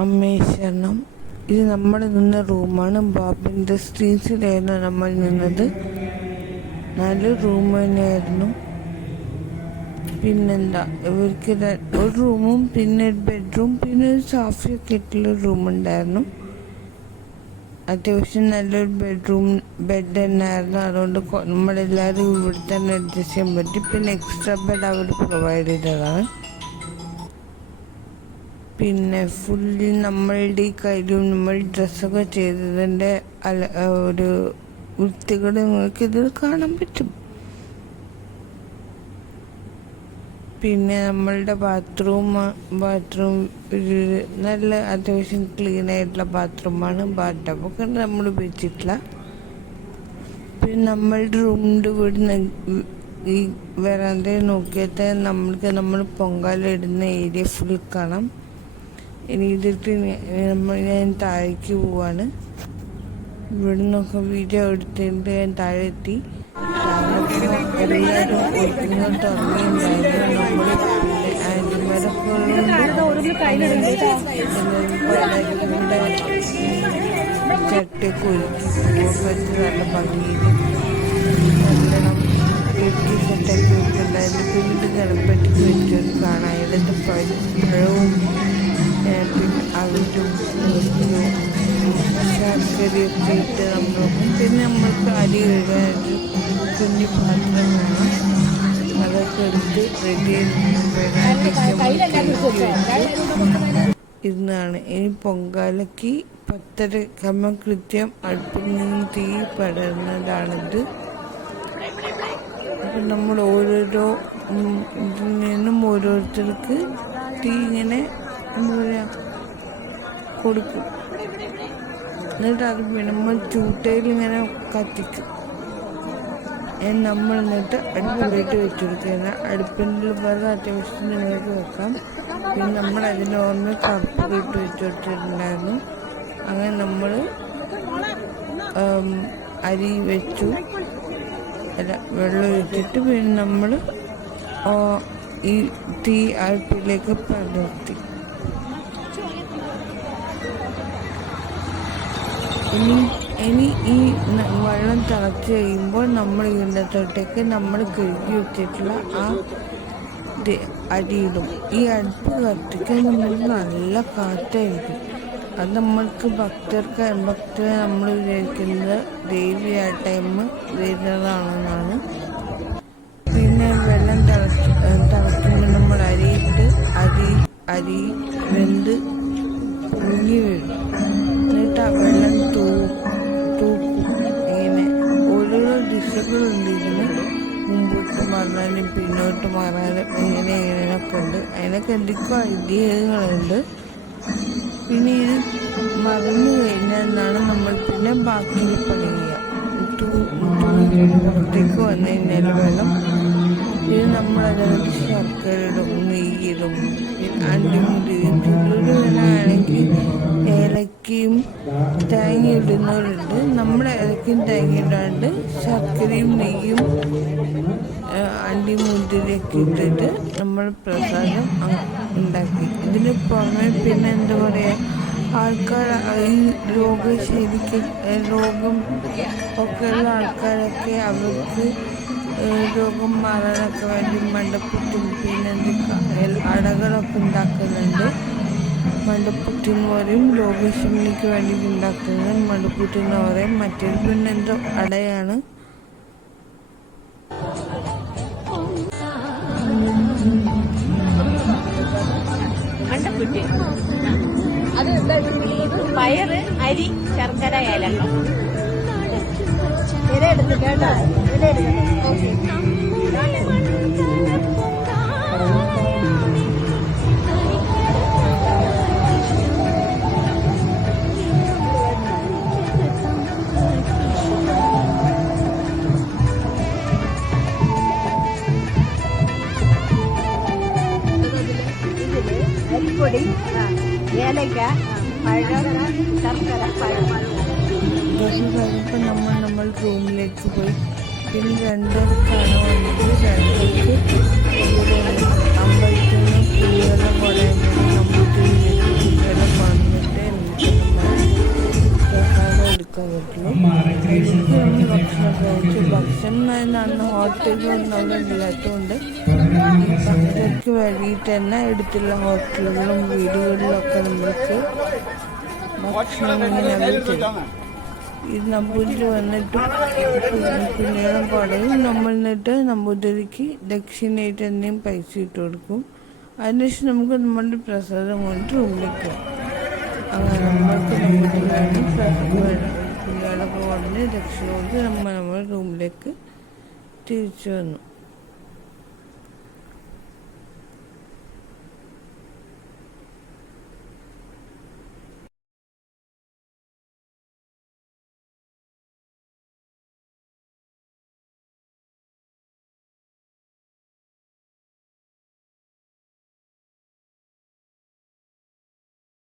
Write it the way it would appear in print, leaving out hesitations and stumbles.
അമ്മേ ശരണം. ഇത് നമ്മൾ നിന്ന റൂമാണ്. ബാബ ഇൻഡസ്ട്രീസിലായിരുന്നു നമ്മൾ നിന്നത്. നല്ല റൂം തന്നെയായിരുന്നു. പിന്നെന്താ, ഇവർക്ക് ഒരു റൂമും പിന്നെ ഒരു ബെഡ്റൂം പിന്നെ ഒരു സോഫയൊക്കെ ഇട്ടുള്ള റൂമുണ്ടായിരുന്നു. അത്യാവശ്യം നല്ലൊരു ബെഡ് തന്നെയായിരുന്നു. അതുകൊണ്ട് നമ്മളെല്ലാവരും ഇവിടെ തന്നെ അഡ്ജസ്റ്റ് ചെയ്യാൻ പറ്റി. പിന്നെ എക്സ്ട്രാ ബെഡ് അവർ പ്രൊവൈഡ് ചെയ്തതാണ്. പിന്നെ ഫുള്ളി നമ്മളുടെ ഈ കയ്യിലും നമ്മൾ ഡ്രസ്സൊക്കെ ചെയ്തതിൻ്റെ ഒരു വൃത്തികൾ നിങ്ങൾക്ക് ഇതിൽ കാണാൻ പറ്റും. പിന്നെ നമ്മളുടെ ബാത്റൂം ഒരു നല്ല അത്യാവശ്യം ക്ലീൻ ആയിട്ടുള്ള ബാത്റൂമാണ്. ബാത്ടബൊക്കെ നമ്മൾ ഉപയോഗിച്ചിട്ടില്ല. പിന്നെ നമ്മളുടെ റൂമിൻ്റെ വീട് ഈ വരാന്തയിൽ നോക്കിയിട്ട് നമ്മൾ പൊങ്കാല ഇടുന്ന ഏരിയ ഫുൾ കാണാം. ഇനി ഇതിട്ട് ഞാൻ താഴേക്ക് പോവാണ്. ഇവിടെ നിന്നൊക്കെ വീഡിയോ എടുത്തിട്ട് ഞാൻ താഴെ എത്തി. എല്ലാവരും ഇങ്ങോട്ട് ഇറങ്ങിയിട്ടുണ്ടായിരുന്നു. നമ്മൾ പിന്നെ ആൻറ്റിമാരൊക്കെ ചട്ടിയൊക്കെ ഒരുക്കി വെച്ച് നല്ല ഭംഗിയിൽ നല്ലോണം ഒരുക്കി സെറ്റാക്കി വെച്ചിട്ടുണ്ടായിരുന്നു. പിന്നെ ഗണപതിക്ക് വെച്ചൊരു കാണാം. അതിൻ്റെ പഴവും പിന്നെ അവരും ശർക്കരയൊക്കെ ഇട്ട് നമ്മൾ നോക്കും. പിന്നെ നമ്മൾക്ക് അരി കഴുകാനൊരു കുഞ്ഞു പാത്രം വേണം. അതൊക്കെ എടുത്ത് റെഡി ഇരുന്നാണ്. ഇനി പൊങ്കാലയ്ക്ക് 10:30 കൃത്യം അടുപ്പിൽ നിന്ന് തീ പടരുന്നതാണിത്. അപ്പം നമ്മൾ ഓരോരോ ഇതിൽ നിന്നും ഓരോരുത്തർക്ക് തീ ഇങ്ങനെ എന്താ പറയുക കൊടുക്കും. എന്നിട്ട് അത് നമ്മൾ ചൂട്ടയിൽ കത്തിക്കും. നമ്മൾ എന്നിട്ട് അടുപ്പിലേക്ക് വെച്ച് കൊടുക്കുക. അടുപ്പിൻ്റെ വേറെ അത്യാവശ്യം നിങ്ങൾക്ക് വെക്കാം. പിന്നെ നമ്മൾ അതിൻ്റെ ഓർമ്മ കറുപ്പൊക്കെ ഇട്ട് വെച്ച് കൊടുത്തിട്ടുണ്ടായിരുന്നു. അങ്ങനെ നമ്മൾ അരി വെച്ചു, വെള്ളം ഒഴിച്ചിട്ട് പിന്നെ നമ്മൾ ഈ തീ അടുപ്പിലേക്ക് പടർത്തി. ഇനി ഈ വെള്ളം തിളച്ച് കഴിയുമ്പോൾ നമ്മൾ ഇതിനകത്തോട്ടേക്ക് നമ്മൾ കഴുകി വെച്ചിട്ടുള്ള ആ അരിയിടും. ഈ അടുപ്പ് കത്തിക്കാൻ നമുക്ക് നല്ല കാറ്റായിരിക്കും. അത് നമ്മൾക്ക് ഭക്തരെ നമ്മൾ വിചാരിക്കുന്നത് ദേവി ആ ടൈം വരുന്നതാണെന്നാണ്. പിന്നെ വെള്ളം തിളക്കുമ്പോൾ നമ്മൾ അരിയിട്ട് അരി വെന്ത് പൊങ്ങി വരും. എന്നിട്ട് ആ വെള്ളം തൂക്കും. ഇങ്ങനെ ഓരോരോ ദിശകളുണ്ട് ഇതിന്. മുമ്പോട്ട് മാറാനും പിന്നോട്ട് മാറാനും ഇങ്ങനെയൊക്കെ ഉണ്ട്. അതിനൊക്കെ എന്തൊക്കെയോ ഐതിഹ്യങ്ങളുണ്ട്. പിന്നെ ഇത് മറന്നു കഴിഞ്ഞാൽ നമ്മൾ പിന്നെ ബാക്കി പണി ചെയ്യുക. പുറത്തേക്ക് വന്നു കഴിഞ്ഞാൽ വെള്ളം ഇത് നമ്മളതിനകത്ത് ശർക്കര ഇടും, നെയ്യിടും, അണ്ടിമുന്തിരി ചിലരാണെങ്കിൽ ഏലക്കയും തേങ്ങ ഇടുന്നവരുണ്ട്. നമ്മൾ ഏലക്കയും തേങ്ങ ഇടാണ്ട് ശർക്കരയും നെയ്യും അണ്ടിമുന്തിരിയൊക്കെ ഇട്ടിട്ട് നമ്മൾ പ്രസാദം ഉണ്ടാക്കി. ഇതിന് പുറമെ പിന്നെ എന്താ പറയുക, ആൾക്കാർ ഈ രോഗം ഒക്കെയുള്ള ആൾക്കാരൊക്കെ അവർക്ക് രോഗം മാറാനൊക്കെ വേണ്ടി മണ്ടപ്പുറ്റും പിന്നെ അടകളൊക്കെ ഉണ്ടാക്കുന്നുണ്ട്. മണ്ടപ്പുറ്റെന്ന് പറയും. രോഗശമനിക്ക് വേണ്ടി ഉണ്ടാക്കുന്നത് മണ്ടപ്പുറ്റെന്ന് പറയും. മറ്റൊരു പിന്നെ എന്തോ അടയാണ്. അത് പയറ്, അരി, ശർക്കര, ഏലക്ക എടുത്ത് കേട്ടോ. അരിപ്പൊടി, ഏലക്ക, പഴം, ശർക്കര, പഴം. കഴിഞ്ഞപ്പോൾ നമ്മൾ റൂമിലേക്ക് പോയി. പിന്നെ 2:30 വന്നിട്ട് 2:30 അമ്പലത്തിൽ നിന്ന് പുലികളെ കൊടയിൽ നിന്ന് അമ്പലത്തിൽ പുലികളെ കൊണ്ടു ദിവസം അന്ന് ഹോട്ടലുകളൊന്നും അവിടെ ഇല്ലാത്തതുകൊണ്ട് ഈ ഭക്തർക്ക് വേണ്ടിയിട്ട് തന്നെ അടുത്തുള്ള ഹോട്ടലുകളും വീടുകളിലും ഒക്കെ നമ്മൾക്ക് ഭക്ഷണം ഇങ്ങനെ അവർ തരും. ഇത് നമ്പൂതിരി വന്നിട്ട് കുഞ്ഞിളം പാടുകയും നമ്മൾ എന്നിട്ട് നമ്പൂതിരിക്ക് ദക്ഷിണയായിട്ട് എന്തെങ്കിലും പൈസ ഇട്ട് കൊടുക്കും. അതിനുശേഷം നമുക്ക് നമ്മളുടെ പ്രസാദം കൊണ്ട് റൂമിലേക്ക് പോകും. അങ്ങനെ നമ്മൾക്ക് നമ്പൂതിരിയാണ് കുഞ്ഞിളൊക്കെ കൊണ്ട് ദക്ഷിണ കൊണ്ട് നമ്മൾ റൂമിലേക്ക് തിരിച്ചു വന്നു.